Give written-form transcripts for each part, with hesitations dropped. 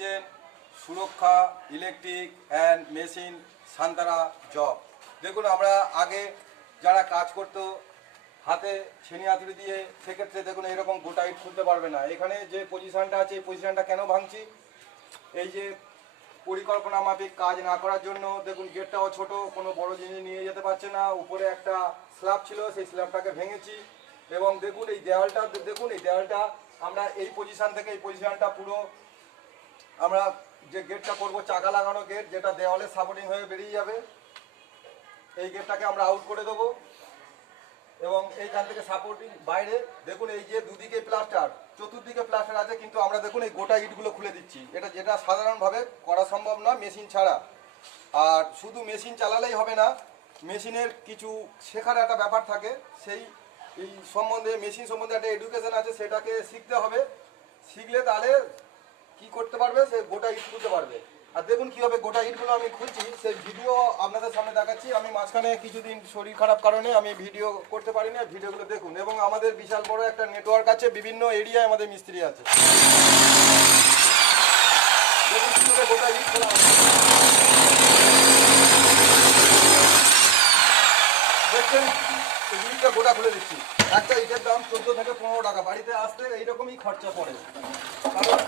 দেখছেন সুরক্ষা electric and machine সান্তারা job. দেখুন, আমরা আগে যারা কাজ করতো হাতে ছেনি হাতুড়ি দিয়ে, সেক্ষেত্রে দেখুন এরকম গোটা ইট খুলতে পারবে না। এখানে যে পজিশানটা আছে, এই পজিশানটা কেন ভাঙছি, এই যে পরিকল্পনা মাফিক কাজ না করার জন্য দেখুন গেটটাও ছোট, কোনো বড় জিনিস নিয়ে যেতে পারছে না। উপরে একটা স্ল্যাব ছিল, সেই স্ল্যাবটাকে ভেঙেছি। এবং দেখুন এই দেওয়ালটা, দেখুন এই দেওয়ালটা আমরা এই পজিশান থেকে এই পজিশানটা পুরো আমরা যে গেটটা করবো চাকা লাগানো গেট, যেটা দেওয়ালে সাপোর্টিং হয়ে বেরিয়ে যাবে, এই গেটটাকে আমরা আউট করে দেবো। এবং এইখান থেকে সাপোর্টিং বাইরে দেখুন এই যে দুদিকে প্লাস্টার, চতুর্দিকে প্লাস্টার আছে, কিন্তু আমরা দেখুন এই গোটা ইটগুলো খুলে দিচ্ছি। যেটা সাধারণভাবে করা সম্ভব না মেশিন ছাড়া। আর শুধু মেশিন চালালেই হবে না, মেশিনের কিছু শেখার একটা ব্যাপার থাকে, সেই এই সম্বন্ধে মেশিন সম্বন্ধে একটা এডুকেশন আছে, সেটাকে শিখতে হবে। শিখলে তাহলে কি করতে পারবে, সে গোটা ইট খুলতে পারবে। আর দেখুন কীভাবে গোটা ইটগুলো আমি খুলছি, সেই ভিডিও আপনাদের সামনে দেখাচ্ছি। আমি মাঝখানে কিছুদিন শরীর খারাপ কারণে আমি ভিডিও করতে পারি না, ভিডিওগুলো দেখুন। এবং আমাদের বিশাল বড় একটা নেটওয়ার্ক আছে, বিভিন্ন এরিয়ায় আমাদের মিস্ত্রি আছে। দেখুন কীভাবে গোটা ইট খোলা হচ্ছে, দেখছেন এই ইটটা গোটা খুলে দিচ্ছি। একটা ইটের দাম 14 থেকে 15 টাকা। বাড়িতে আসতে এইরকমই খরচা পড়ে, কারণ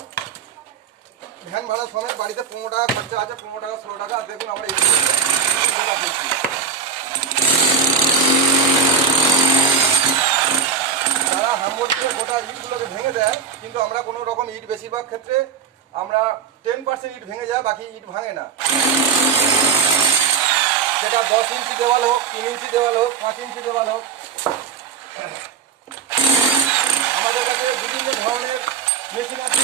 ভ্যান ভাড়া সমেত বাড়িতে 15 টাকা খরচা আছে, 15 টাকা 16 টাকা। দেখুন আমরা এই গোটা খুলছি। যারা হামর দিয়ে গোটা ইটগুলোকে ভেঙে দেয়, কিন্তু আমরা কোনো রকম ইট, বেশিরভাগ ক্ষেত্রে আমরা 10% ইট ভেঙে যায়, বাকি ইট ভাঙে না। সেটা 10 ইঞ্চি দেওয়াল হোক, 3 ইঞ্চি দেওয়াল হোক, 5 ইঞ্চি দেওয়াল হোক, আমাদের কাছে বিভিন্ন ধরনের মেশিন আছে।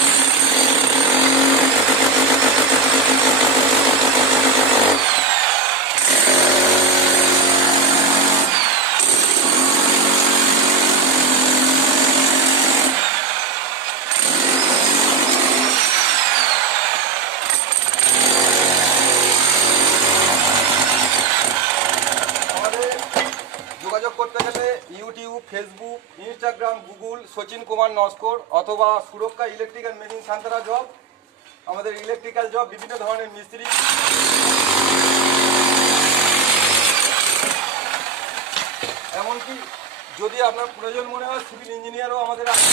যোগাযোগ করতে গেলে YouTube, Facebook, Instagram, Google, Sachin Kumar Naskar, অথবা সুরক্ষা ইলেকট্রিক অ্যান্ড মেশিন সান্তারা জব। আমাদের ইলেকট্রিক্যাল জব, বিভিন্ন ধরনের মিস্ত্রি, এমনকি যদি আপনার প্রয়োজন মনে হয় সিভিল ইঞ্জিনিয়ারও আমাদের আছে।